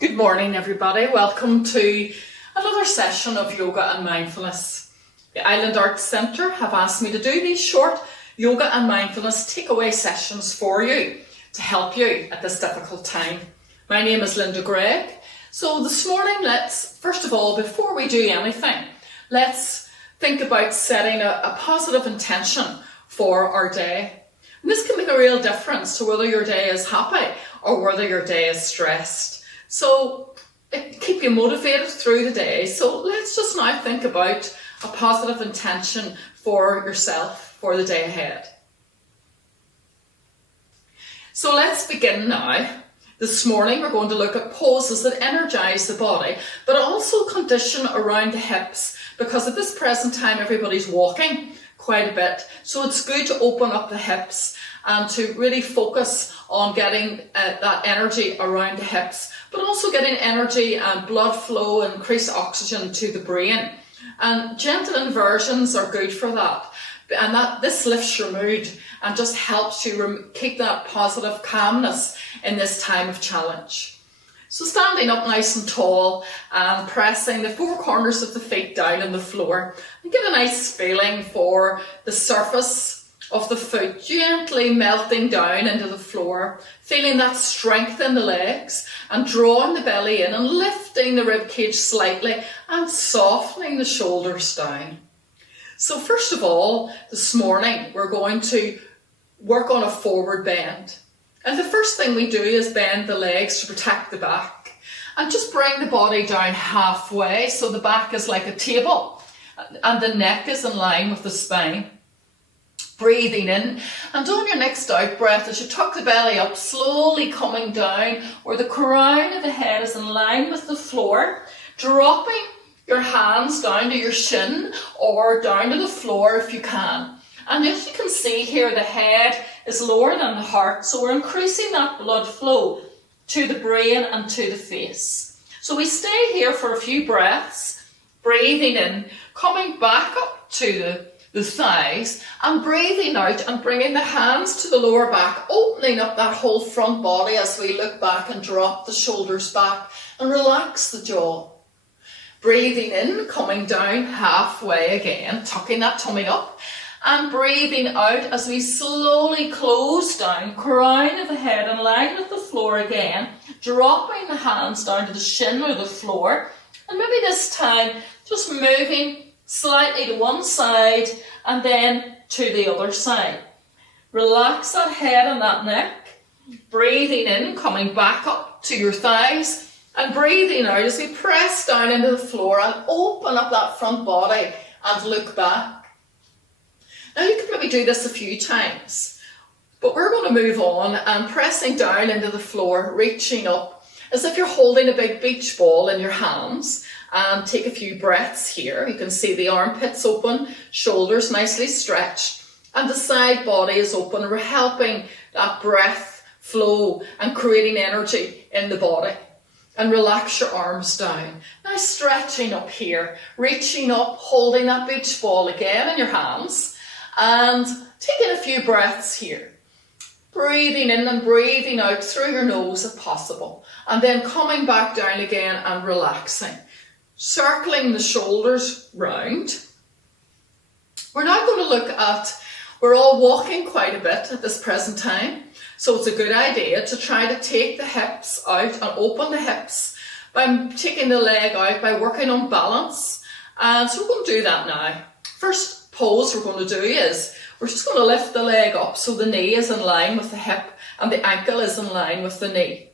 Good morning, everybody. Welcome to another session of yoga and mindfulness. The Island Arts Centre have asked me to do these short yoga and mindfulness takeaway sessions for you to help you at this difficult time. My name is Linda Gregg. So this morning, first of all, before we do anything, let's think about setting a positive intention for our day. And this can make a real difference to whether your day is happy or whether your day is stressed. So it keep you motivated through the day. So let's just now think about a positive intention for yourself for the day ahead. So let's begin now. This morning we're going to look at poses that energise the body, but also condition around the hips, because at this present time everybody's walking quite a bit. So it's good to open up the hips and to really focus on getting that energy around the hips, but also getting energy and blood flow and increased oxygen to the brain. And gentle inversions are good for that. And this lifts your mood and just helps you keep that positive calmness in this time of challenge. So standing up nice and tall and pressing the four corners of the feet down on the floor, and get a nice feeling for the surface of the foot gently melting down into the floor, feeling that strength in the legs and drawing the belly in and lifting the rib cage slightly and softening the shoulders down. So first of all, this morning we're going to work on a forward bend. And the first thing we do is bend the legs to protect the back and just bring the body down halfway so the back is like a table and the neck is in line with the spine. Breathing in, and on your next out breath as you tuck the belly up, slowly coming down where the crown of the head is in line with the floor, dropping your hands down to your shin or down to the floor if you can. And as you can see here, the head is lower than the heart, so we're increasing that blood flow to the brain and to the face. So we stay here for a few breaths, breathing in, coming back up to the thighs and breathing out and bringing the hands to the lower back, opening up that whole front body as we look back and drop the shoulders back and relax the jaw. Breathing in, coming down halfway again, tucking that tummy up, and breathing out as we slowly close down, crown of the head in line with the floor again, dropping the hands down to the shin or the floor, and maybe this time just moving slightly to one side and then to the other side. Relax that head and that neck. Breathing in, coming back up to your thighs, and breathing out as we press down into the floor and open up that front body and look back. Now you can maybe do this a few times, but we're going to move on and pressing down into the floor, reaching up as if you're holding a big beach ball in your hands. And take a few breaths here. You can see the armpits open, shoulders nicely stretched, and the side body is open. We're helping that breath flow and creating energy in the body. And relax your arms down. Now stretching up here, reaching up, holding that beach ball again in your hands, and taking a few breaths here. Breathing in and breathing out through your nose if possible, and then coming back down again and relaxing. Circling the shoulders round. We're now going to look at, we're all walking quite a bit at this present time, so it's a good idea to try to take the hips out and open the hips by taking the leg out, by working on balance. And so we're going to do that now. First pose we're going to do is, we're just going to lift the leg up so the knee is in line with the hip and the ankle is in line with the knee.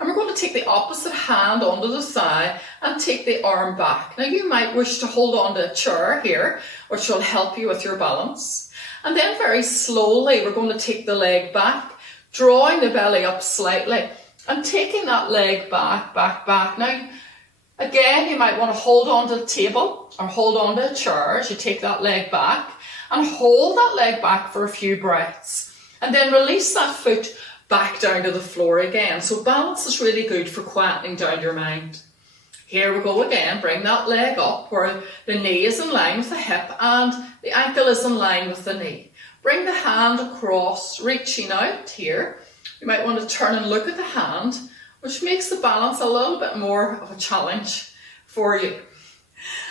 And we're going to take the opposite hand onto the thigh and take the arm back. Now you might wish to hold on to a chair here, which will help you with your balance. And then very slowly we're going to take the leg back, drawing the belly up slightly and taking that leg back. Now again, you might want to hold on to the table or hold on to a chair as you take that leg back and hold that leg back for a few breaths. And then release that foot back down to the floor again. So balance is really good for quietening down your mind. Here we go again. Bring that leg up where the knee is in line with the hip and the ankle is in line with the knee. Bring the hand across, reaching out here. You might want to turn and look at the hand which makes the balance a little bit more of a challenge for you.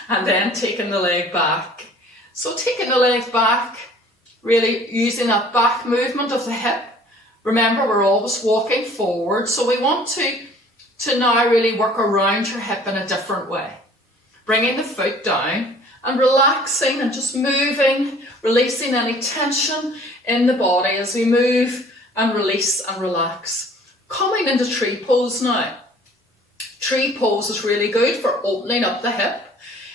And then taking the leg back. So taking the leg back, really using that back movement of the hip. Remember, we're always walking forward, so we want to now really work around your hip in a different way. Bringing the foot down and relaxing and just moving, releasing any tension in the body as we move and release and relax. Coming into tree pose now. Tree pose is really good for opening up the hip.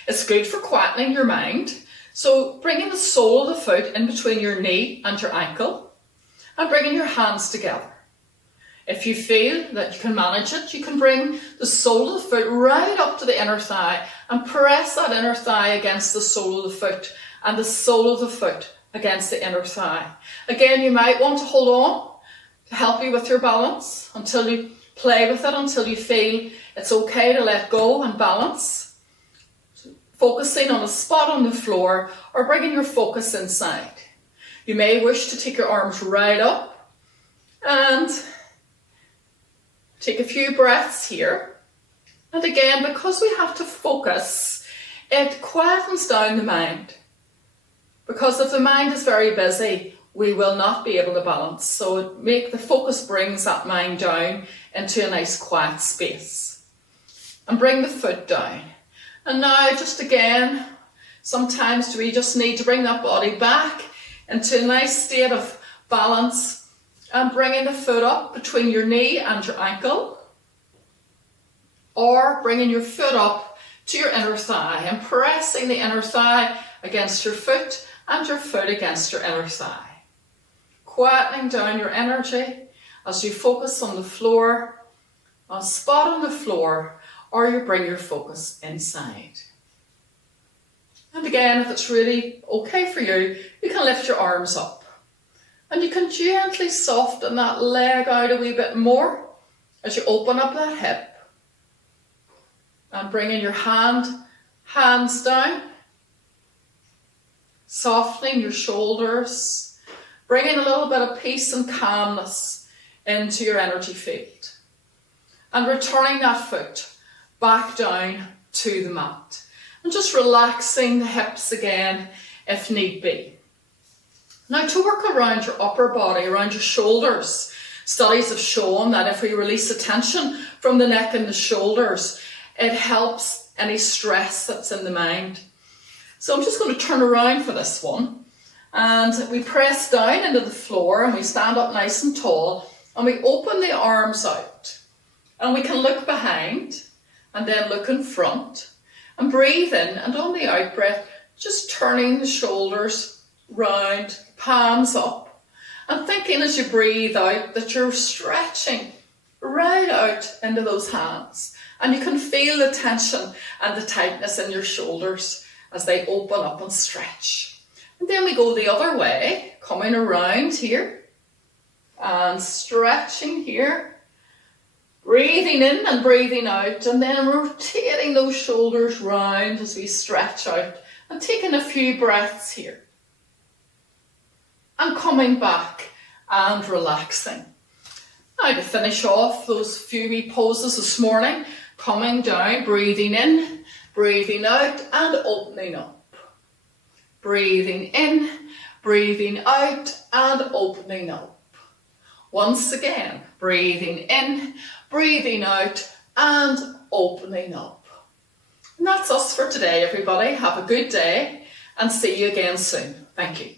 It's good for quietening your mind. So bringing the sole of the foot in between your knee and your ankle and bringing your hands together. If you feel that you can manage it, you can bring the sole of the foot right up to the inner thigh and press that inner thigh against the sole of the foot and the sole of the foot against the inner thigh. Again, you might want to hold on to help you with your balance until you play with it, until you feel it's okay to let go and balance. Focusing on a spot on the floor or bringing your focus inside. You may wish to take your arms right up and take a few breaths here. And again, because we have to focus, it quietens down the mind. Because if the mind is very busy, we will not be able to balance. So the focus brings that mind down into a nice quiet space. And bring the foot down. And now just again, sometimes we just need to bring that body back into a nice state of balance and bringing the foot up between your knee and your ankle, or bringing your foot up to your inner thigh and pressing the inner thigh against your foot and your foot against your inner thigh. Quietening down your energy as you focus on the floor, on a spot on the floor, or you bring your focus inside. And again, if it's really okay for you, you can lift your arms up. And you can gently soften that leg out a wee bit more as you open up that hip. And bringing your hands down. Softening your shoulders. Bringing a little bit of peace and calmness into your energy field. And returning that foot back down to the mat. And just relaxing the hips again if need be. Now to work around your upper body, around your shoulders, studies have shown that if we release the tension from the neck and the shoulders, it helps any stress that's in the mind. So I'm just going to turn around for this one. And we press down into the floor and we stand up nice and tall and we open the arms out. And we can look behind and then look in front and breathe in, and on the out breath, just turning the shoulders round, palms up, and thinking as you breathe out that you're stretching right out into those hands. And you can feel the tension and the tightness in your shoulders as they open up and stretch. And then we go the other way, coming around here and stretching here. Breathing in and breathing out, and then rotating those shoulders round as we stretch out and taking a few breaths here. And coming back and relaxing. Now to finish off those few wee poses this morning, coming down, breathing in, breathing out and opening up. Breathing in, breathing out and opening up. Once again, breathing in, breathing out and opening up. And that's us for today, everybody. Have a good day and see you again soon. Thank you.